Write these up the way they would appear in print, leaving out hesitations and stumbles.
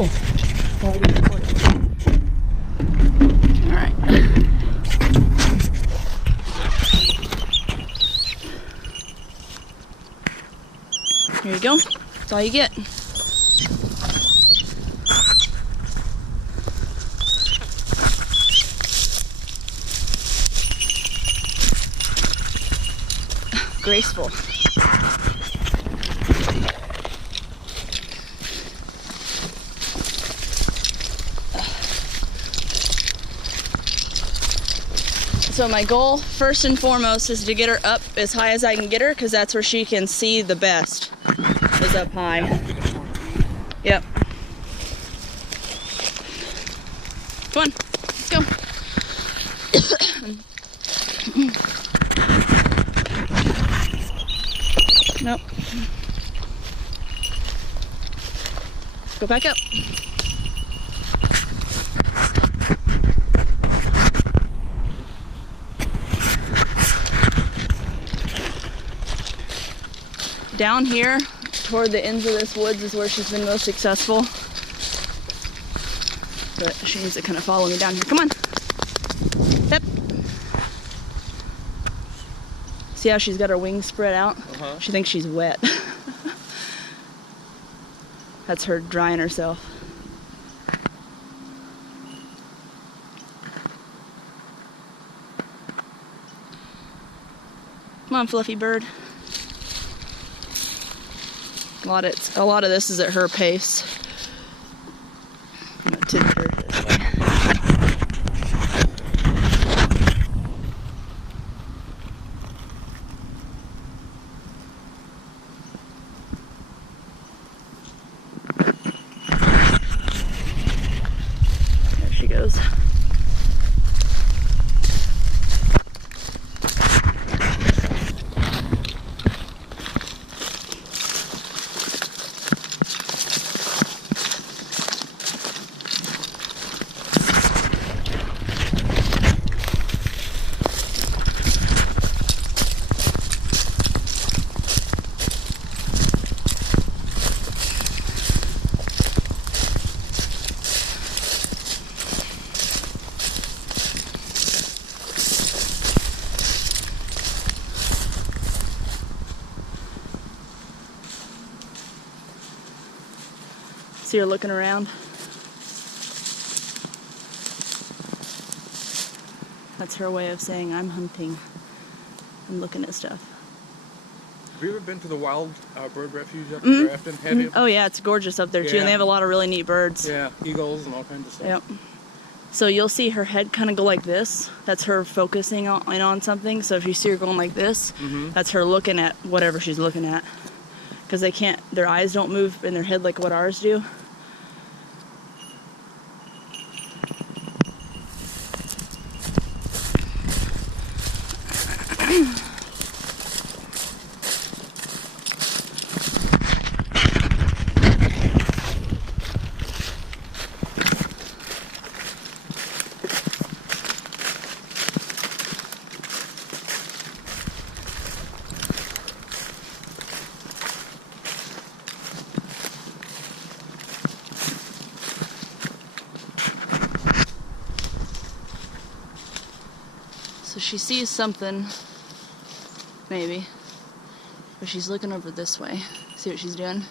cool. All right. Here you go. That's all you get. Graceful. So my goal, first and foremost, is to get her up as high as I can get her, because that's where she can see the best, is up high. Yep. Come on, let's go. Nope. Go back up. Down here, toward the ends of this woods, is where she's been most successful. But she needs to kind of follow me down here. Come on. Yep. See how she's got her wings spread out? She thinks she's wet. That's her drying herself. Come on, fluffy bird. A lot of this is at her pace. I'm gonna tip her this way. There she goes. See her looking around? That's her way of saying, I'm hunting. I'm looking at stuff. Have you ever been to the wild bird refuge up in Grafton? Have you? Oh yeah, it's gorgeous up there too, and they have a lot of really neat birds. Yeah, eagles and all kinds of stuff. Yep. So you'll see her head kind of go like this. That's her focusing on something. So if you see her going like this, that's her looking at whatever she's looking at. Because they can't, their eyes don't move in their head like what ours do. So she sees something, maybe, but she's looking over this way. See what she's doing?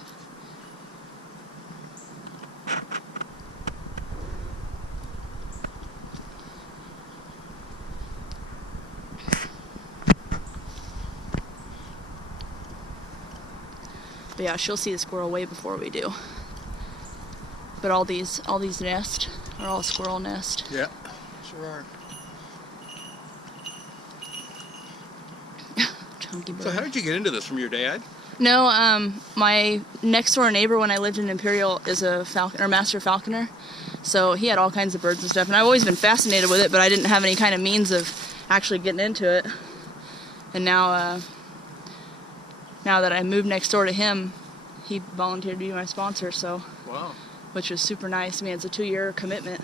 But yeah, she'll see the squirrel way before we do. But all these nests are all squirrel nest. Yeah, sure are. So how did you get into this? From your dad? No, my next door neighbor when I lived in Imperial is a master falconer. So he had all kinds of birds and stuff, and I've always been fascinated with it, but I didn't have any kind of means of actually getting into it. And now, now that I moved next door to him, he volunteered to be my sponsor. So, wow, which was super nice. I mean, it's a 2-year commitment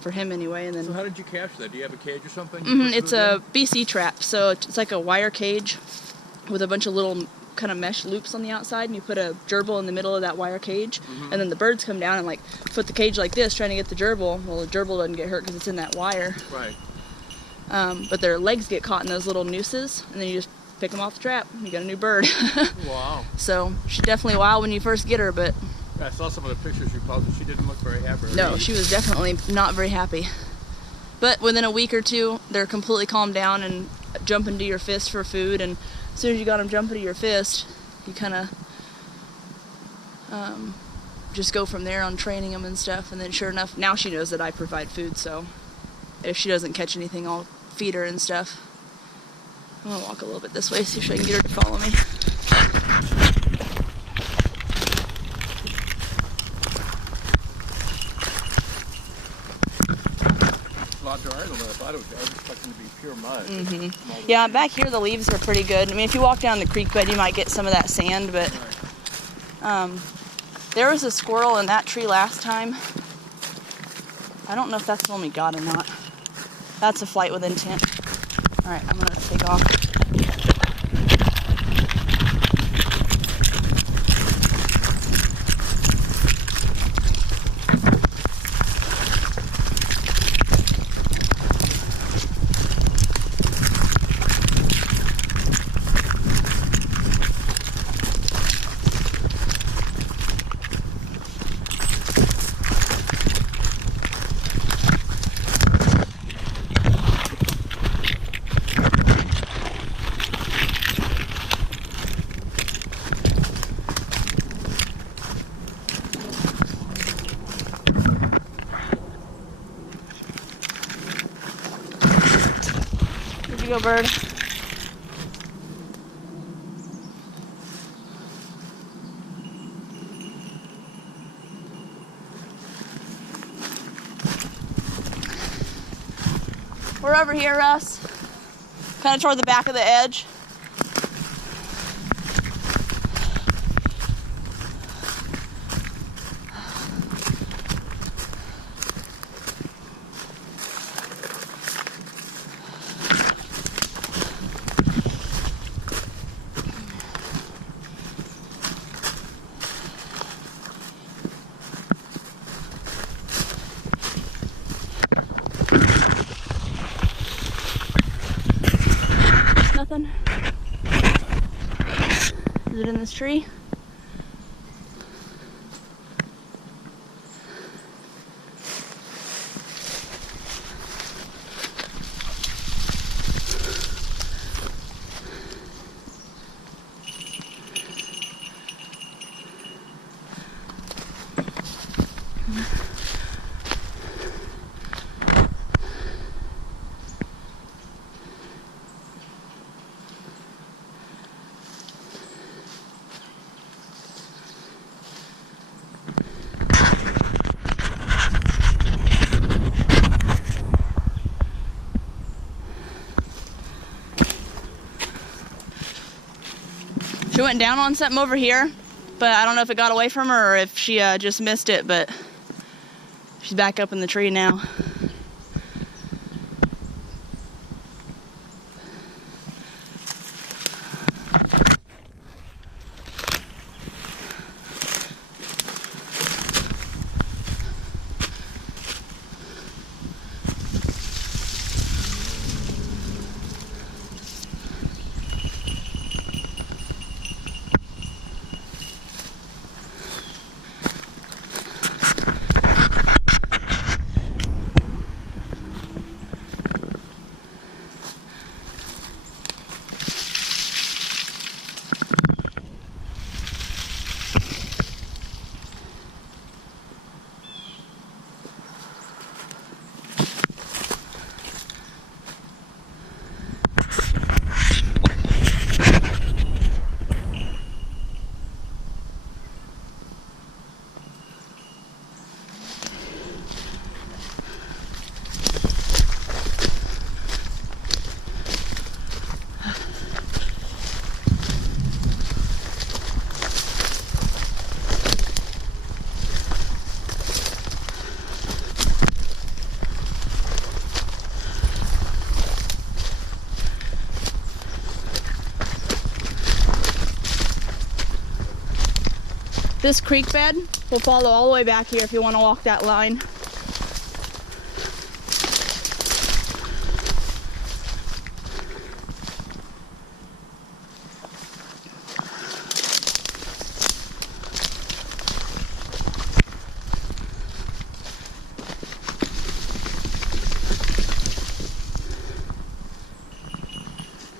for him anyway. And then, so how did you capture that? Do you have a cage or something? It's a BC trap, so it's like a wire cage with a bunch of little kind of mesh loops on the outside, and you put a gerbil in the middle of that wire cage, and then the birds come down and like put the cage like this, trying to get the gerbil. Well, the gerbil doesn't get hurt because it's in that wire. Right. But their legs get caught in those little nooses, and then you just pick them off the trap. You got a new bird. Wow. So she's definitely wild when you first get her, but I saw some of the pictures you posted. She didn't look very happy. no, she was definitely not very happy. But within a week or two, they're completely calmed down and jump into your fist for food. And as soon as you got them jumping to your fist, you kind of just go from there on training them and stuff. And then sure enough, now she knows that I provide food. So if she doesn't catch anything, I'll feed her and stuff. I'm gonna walk a little bit this way, see if I can get her to follow me. A lot drier than what I thought it would be. I was expecting to be pure mud. Yeah, back here the leaves are pretty good. I mean, if you walk down the creek bed, you might get some of that sand, but there was a squirrel in that tree last time. I don't know if that's the one we got or not. That's a flight with intent. All right, I'm gonna take off. Where'd you go, bird? We're over here, Russ. Kind of toward the back of the edge. Nothing? Is it in this tree? She went down on something over here, but I don't know if it got away from her or if she just missed it, but she's back up in the tree now. This creek bed will follow all the way back here if you want to walk that line.